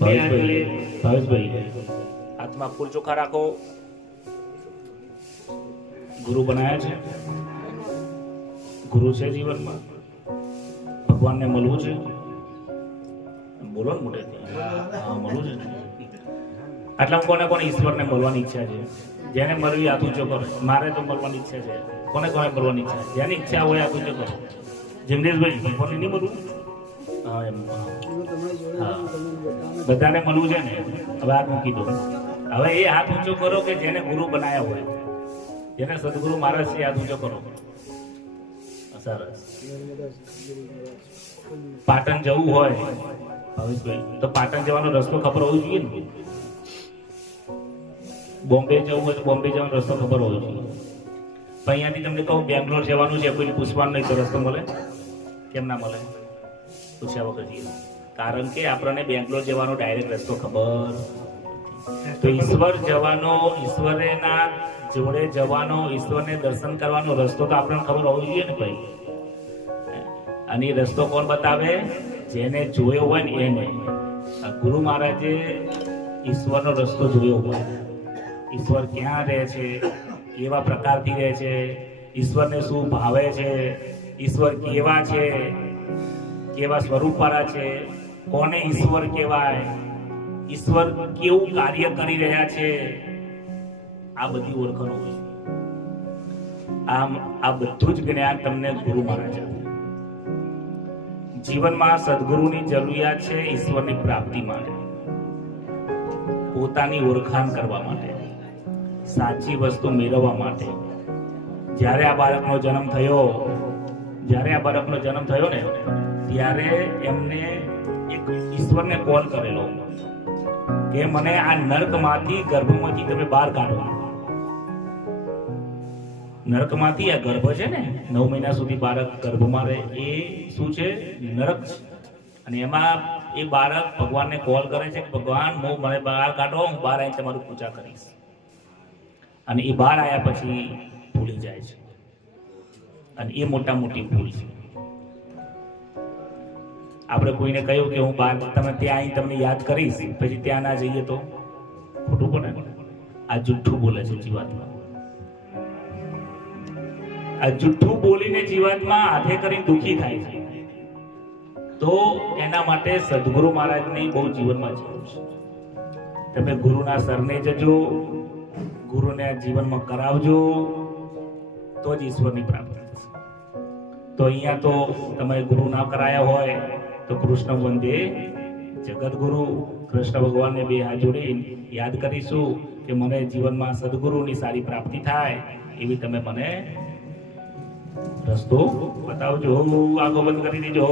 ભાવેશભાઈ ભાવેશભાઈ હાથમાં ફૂલ ચોખા રાખો. ગુરુ બનાયા છે. ગુરુ છે જીવનમાં. ભગવાનને મળવું છે. બોલો ને મોટે મળવું છે. આટલા કોને કોને ઈશ્વરને મળવાની ઈચ્છા છે? જેને મળવી હાથ ઊંચો કરો. મારે તો મળવાની ઈચ્છા છે. કોને કોને મળવાની ઈચ્છા? જેની ઈચ્છા હોય હાથ ઊંચો કરો. જિગ્નેશભાઈ ભગવાનને નહીં મળવું? બધાને મળવું છે ને હવે હાથ મૂકી દો. હવે એ હાથ ઊંચો કરો કે જેને ગુરુ બનાયા હોય. જેને સદગુરુ મહારાજ છે હાથ ઊંચો કરો. સરસ. પાટણ જવું હોય ભાવેશભાઈ તો પાટણ જવાનો રસ્તો ખબર હોવો જોઈએ ને? બોમ્બે જવું હોય તો બોમ્બે જવાનો રસ્તો ખબર હોવો જોઈએ. પણ અહીંયાથી તમને કહું બેંગ્લોર જવાનું છે કોઈ પૂછવાનું નહીં તો રસ્તો મળે. કેમ ના મળે? પૂછ્યા વગર જઈએ કારણ કે આપણને બેંગ્લોર જવાનો ડાયરેક્ટ રસ્તો ખબર. તો ઈશ્વર જવાનો, ઈશ્વરના જોડે જવાનો, ઈશ્વરને દર્શન કરવાનો રસ્તો તો આપણને ખબર હોવી જોઈએ ને ભાઈ. અને એ રસ્તો કોણ બતાવે? જેને જોયો હોય ને એને. ગુરુ મહારાજે ઈશ્વરનો રસ્તો જોયો હોય. ઈશ્વર ક્યાં રહે છે? કેવા પ્રકારથી રહે છે? ઈશ્વરને શું ભાવે છે? ઈશ્વર કેવા છે? કેવા સ્વરૂપવાળા છે? કોને ઈશ્વર કહેવાય? ઈશ્વર કેવું કાર્ય કરી રહ્યા છે? આ બધી ઓળખાણો હોય. આમ આ બધું જ જ્ઞાન તમને ગુરુ મહારાજ જીવનમાં સદગુરુની જરૂરિયાત છે ઈશ્વરની પ્રાપ્તિ માટે. પોતાની ઓળખાણ કરવા માટે. સાચી વસ્તુ મેળવવા માટે. જ્યારે આ બાળકનો જન્મ થયો, જ્યારે આ બાળકનો જન્મ થયો ને ત્યારે એમને એક ઈશ્વરને કોલ કરેલો કે મને આ નર્કમાંથી, ગર્ભમાંથી તમે બહાર કાઢો. નરકમાંથી આ ગર્ભ છે ને, નવ મહિના સુધી બાળક ગર્ભમાં રહે, એ શું છે? નરક અને એમાં એ બાળક ભગવાનને કોલ કરે છે કે, ભગવાન, હું મને બહાર કાઢો, હું બહાર આવીને તમારું પૂજા કરીશ. અને એ બહાર આવ્યા પછી ભૂલી જાય છે. અને એ મોટા મોટી ભૂલ છે. આપણે કોઈને કહ્યું કે હું બહાર તમે ત્યાં અહીં તમને યાદ કરીશ, પછી ત્યાં ના જઈએ તો? ખોટું પડે આ જુઠ્ઠું બોલે છે જીવાતમાં. આ જુઠ્ઠું બોલીને જીવનમાં હાથે કરીને દુખી થાય છે. તો એના માટે સદગુરુ મહારાજની બહુ જીવનમાં જરૂર છે. તમે ગુરુના સરને જજો, ગુરુને જીવનમાં કરાવજો, તો જ ઈશ્વરની પ્રાપ્તિ થશે. તો અહીંયા તો તમે ગુરુ ના કરાયા હોય તો કૃષ્ણ વંદે જગતગુરુ કૃષ્ણ ભગવાનને બે હાથ જોડી યાદ કરીશું કે મને જીવનમાં સદગુરુની સારી પ્રાપ્તિ થાય એવી તમે મને રસ્તો બતાવજો. આગો બંધ કરી દેજો.